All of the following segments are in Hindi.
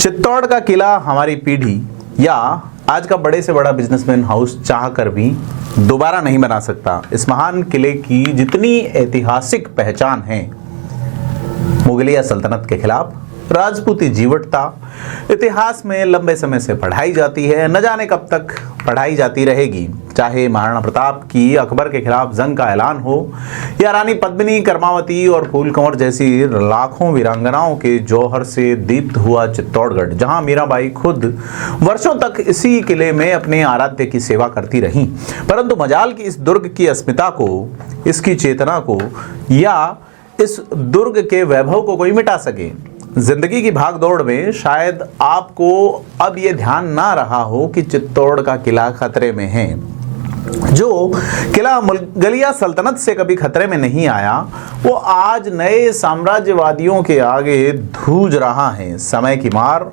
चित्तौड़ का किला हमारी पीढ़ी या आज का बड़े से बड़ा बिजनेसमैन हाउस चाह कर भी दोबारा नहीं बना सकता। इस महान किले की जितनी ऐतिहासिक पहचान है, मुगलिया सल्तनत के खिलाफ राजपूती जीवटता इतिहास में लंबे समय से पढ़ाई जाती है, न जाने कब तक पढ़ाई जाती रहेगी। चाहे महाराणा प्रताप की अकबर के खिलाफ जंग का ऐलान हो या रानी पद्मिनी, कर्मावती और फूल कंवर जैसी लाखों वीरांगनाओं के जौहर से दीप्त हुआ चित्तौड़गढ़, जहां मीराबाई खुद वर्षों तक इसी किले में अपने आराध्य की सेवा करती रहीं। परंतु मजाल की इस दुर्ग की अस्मिता को, इसकी चेतना को या इस दुर्ग के वैभव को कोई मिटा सके। जिंदगी की भागदौड़ में शायद आपको अब ये ध्यान ना रहा हो कि चित्तौड़ का किला खतरे में है। जो किला मुगलिया सल्तनत से कभी खतरे में नहीं आया, वो आज नए साम्राज्यवादियों के आगे धूज रहा है। समय की मार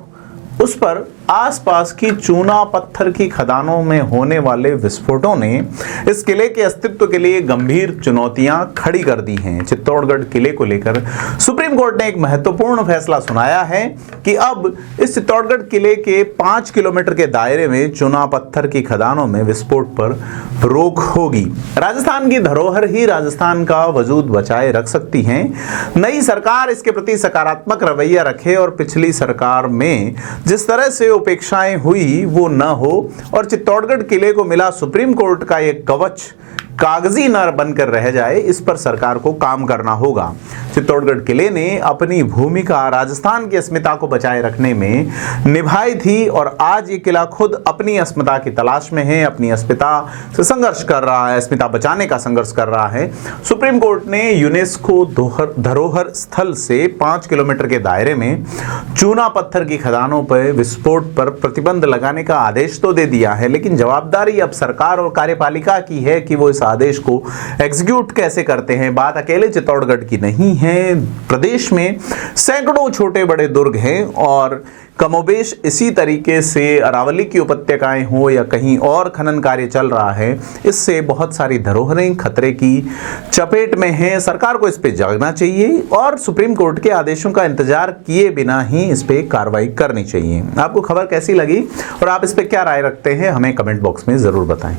उस पर आसपास की चूना पत्थर की खदानों में होने वाले विस्फोटों ने इस किले के अस्तित्व के लिए गंभीर चुनौतियां खड़ी कर दी हैं। चित्तौड़गढ़ किले को लेकर सुप्रीम कोर्ट ने एक महत्वपूर्ण फैसला सुनाया है कि अब इस चित्तौड़गढ़ किले के 5 किलोमीटर के दायरे में चूना पत्थर की खदानों में विस्फोट पर रोक होगी। राजस्थान की धरोहर ही राजस्थान का वजूद बचाए रख सकती है। नई सरकार इसके प्रति सकारात्मक रवैया रखे और पिछली सरकार में जिस तरह से उपेक्षाएं हुई वो न हो और चित्तौड़गढ़ किले को मिला सुप्रीम कोर्ट का एक कवच कागजी न बनकर रह जाए, इस पर सरकार को काम करना होगा। चित्तौड़गढ़ किले ने अपनी भूमिका राजस्थान की अस्मिता को बचाए रखने में निभाई थी और आज ये किला खुद अपनी अस्मिता की तलाश में है, अपनी अस्मिता से संघर्ष कर रहा है, अस्मिता बचाने का संघर्ष कर रहा है। सुप्रीम कोर्ट ने यूनेस्को धरोहर स्थल से 5 किलोमीटर के दायरे में चूना पत्थर की खदानों पर विस्फोट पर प्रतिबंध लगाने का आदेश तो दे दिया है, लेकिन जवाबदारी अब सरकार और कार्यपालिका की है कि वो इस आदेश को एग्जीक्यूट कैसे करते हैं। बात अकेले चित्तौड़गढ़ की नहीं है, प्रदेश में सैकड़ों छोटे बड़े दुर्ग हैं और कमोबेश इसी तरीके से अरावली की उपत्यकाएं हो या कहीं और खनन कार्य चल रहा है। इससे बहुत सारी धरोहरें खतरे की चपेट में हैं। सरकार को इस पे जागना चाहिए और सुप्रीम कोर्ट के आदेशों का इंतजार किए बिना ही इस पे कार्रवाई करनी चाहिए। आपको खबर कैसी लगी और आप इस पे क्या राय रखते हैं, हमें कमेंट बॉक्स में जरूर बताएं।